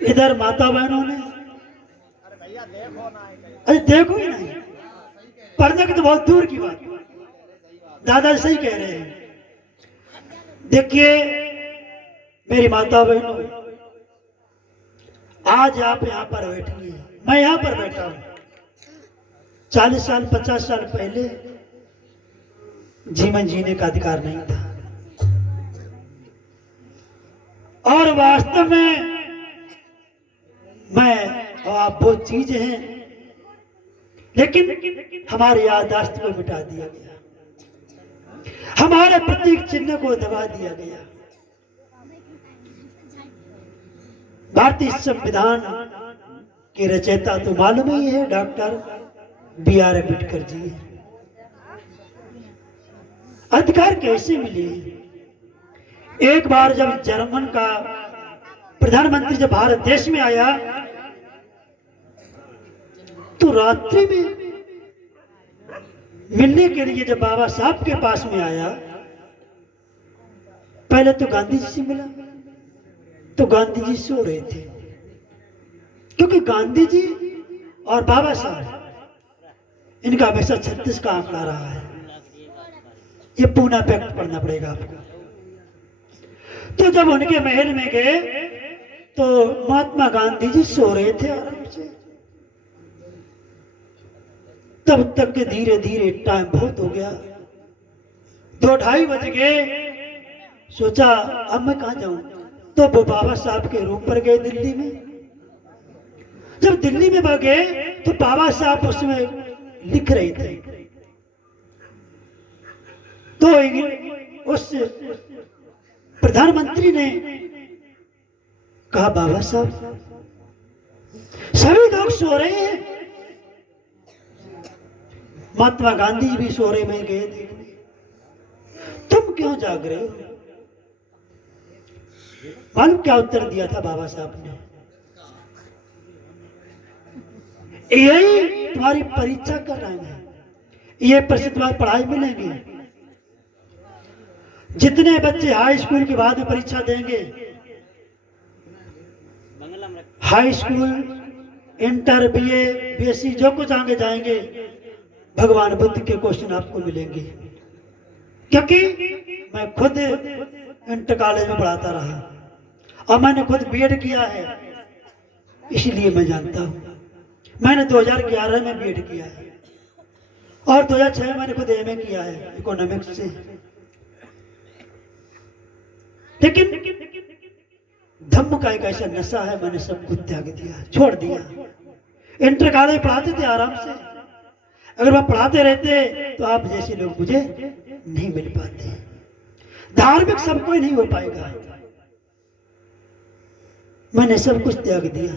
इधर माता बहनों ने, अरे देखो ही नहीं, पर्दा की तो बहुत दूर की बात। दादा सही कह रहे हैं। देखिए मेरी माता बहनों, आज आप यहाँ पर बैठी हैं, मैं यहाँ पर बैठा हूँ। 40 साल 50 साल पहले जीवन जीने का अधिकार नहीं था, और वास्तव में मैं और आप वो चीज हैं, लेकिन हमारी याददाश्त को मिटा दिया गया, हमारे प्रतीक चिन्ह को दबा दिया गया। भारतीय संविधान के रचयिता तो मालूम ही है, डॉक्टर BR अम्बेडकर जी। अधिकार कैसे मिले? एक बार जब जर्मन का प्रधानमंत्री जब भारत देश में आया, तो रात्रि में मिलने के लिए जब बाबा साहब के पास में आया, पहले तो गांधी जी से मिला, तो गांधी जी सो रहे थे, क्योंकि गांधी जी और बाबा साहब इनका हमेशा 36 का आंकड़ा रहा है। ये पूना पैक्ट पढ़ना पड़ेगा आपको। तो जब उनके महल में गए तो महात्मा गांधी जी सो रहे थे आराम से। तब तक के धीरे धीरे टाइम बहुत हो गया, 2-2:30 बज गए। सोचा अब मैं कहाँ जाऊं, तो वो बाबा साहब के रूम पर गए दिल्ली में। जब दिल्ली में गए तो बाबा साहब उसमें लिख रहे थे, तो उस प्रधानमंत्री ने कहा बाबा साहब सभी लोग सो रहे हैं, महात्मा गांधी भी सो रहे, में गए देखने, तुम क्यों जाग रहे हो? मालूम क्या उत्तर दिया था बाबा साहब ने? यही तुम्हारी परीक्षा कर रहे हैं, ये प्रश्न तुम्हारी पढ़ाई में लेंगे। जितने बच्चे हाई स्कूल के बाद में परीक्षा देंगे, high school, inter, BA, BSc जो कुछ आगे जाएंगे, भगवान बुद्ध के क्वेश्चन आपको मिलेंगे। क्योंकि मैं खुद इंटर कॉलेज में पढ़ाता रहा और मैंने खुद BEd किया है, इसलिए मैं जानता हूं। मैंने 2011 में BEd किया है और 2006 में मैंने खुद MA किया है इकोनॉमिक्स से। लेकिन धम्म का एक ऐसा नशा है, मैंने सब कुछ त्याग दिया, छोड़ दिया। इंटर कॉलेज पढ़ाते थे आराम से, अगर वह पढ़ाते रहते तो आप जैसे लोग मुझे नहीं मिल पाते। धार्मिक सब कोई नहीं हो पाएगा। मैंने सब कुछ त्याग दिया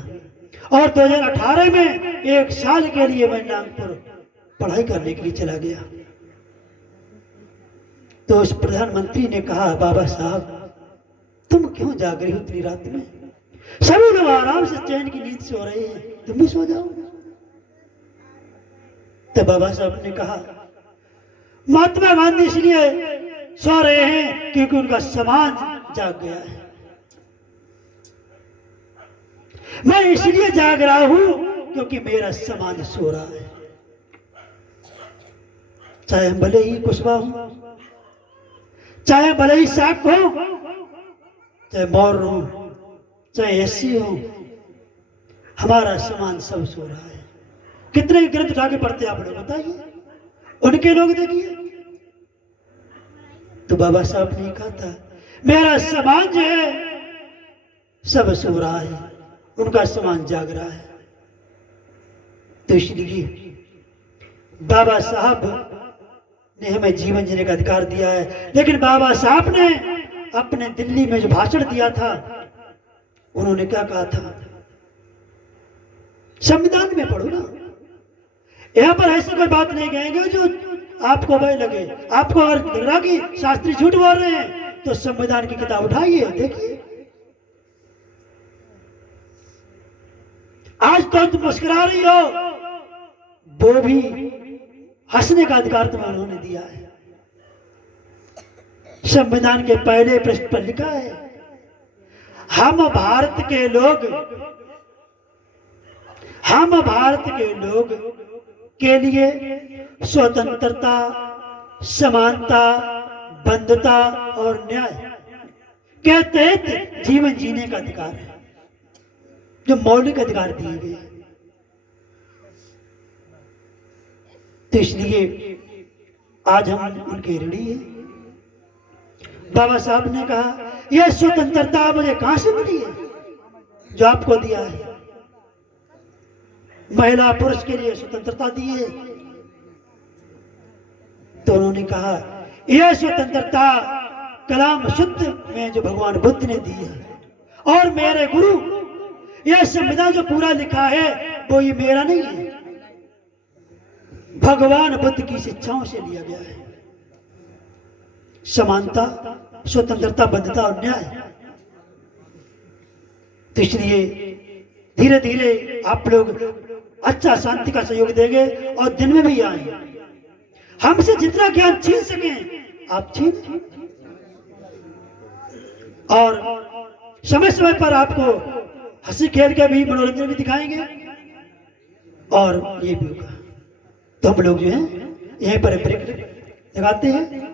और 2018 में 1 साल के लिए मैं नागपुर पढ़ाई करने के लिए चला गया। तो उस प्रधानमंत्री ने कहा बाबा साहब तुम क्यों जाग रही हो इतनी रात में? सभी लोग आराम से चैन की नींद सो रहे हैं, तुम भी सो जाओ। तो बाबा साहब ने कहा महात्मा गांधी इसलिए सो रहे हैं क्योंकि उनका समाज जाग गया है। मैं इसलिए जाग रहा हूं क्योंकि मेरा समाज सो रहा है। चाहे हम भले ही कुशवा हो, चाहे भले ही शाक हो, चाहे मौर्य हो, चाहे SC हो, हमारा समाज सब सो रहा है। कितने ग्रंथ उठा के पढ़ते आप लोग बताइए, उनके लोग देखिए। तो बाबा साहब ने कहा था मेरा समाज जो है सब सो रहा है, उनका समाज जाग रहा है। तो इसलिए बाबा साहब ने हमें जीवन जीने का अधिकार दिया है। लेकिन बाबा साहब ने अपने दिल्ली में जो भाषण दिया था, उन्होंने क्या कहा था? संविधान में पढ़ो ना, यहां पर ऐसी कोई बात नहीं कहेंगे जो आपको भय लगे। आपको अगर लग रहा कि शास्त्री झूठ बोल रहे हैं तो संविधान की किताब उठाइए, देखिए। आज तो तुम मुस्कुरा रही हो, वो भी हंसने का अधिकार तुम्हें उन्होंने दिया है। संविधान के पहले पृष्ठ पर लिखा है हम भारत के लोग के लिए स्वतंत्रता, समानता, बंधुता और न्याय के तहत जीवन जीने का अधिकार है, जो मौलिक अधिकार दिए गए हैं। तो इसलिए आज हम उनके ऋणी हैं। बाबा साहब ने कहा, यह स्वतंत्रता मुझे कहां से मिली है जो आपको दिया है? महिला पुरुष के लिए स्वतंत्रता दी है। तो उन्होंने कहा, यह स्वतंत्रता कलाम शुद्ध में जो भगवान बुद्ध ने दी है, और मेरे गुरु, यह संविधान जो पूरा लिखा है वो ये मेरा नहीं है, भगवान बुद्ध की शिक्षाओं से लिया गया है। समानता, स्वतंत्रता, बंधुता और न्याय। तो इसलिए धीरे धीरे आप लोग अच्छा शांति का सहयोग देंगे और दिन में भी आए। हमसे जितना ज्ञान छीन सके आप छीन, और समय समय पर आपको हंसी खेल के भी मनोरंजन भी दिखाएंगे और ये भी होगा। तो हम लोग जो है यहीं पर ब्रेक लगाते हैं।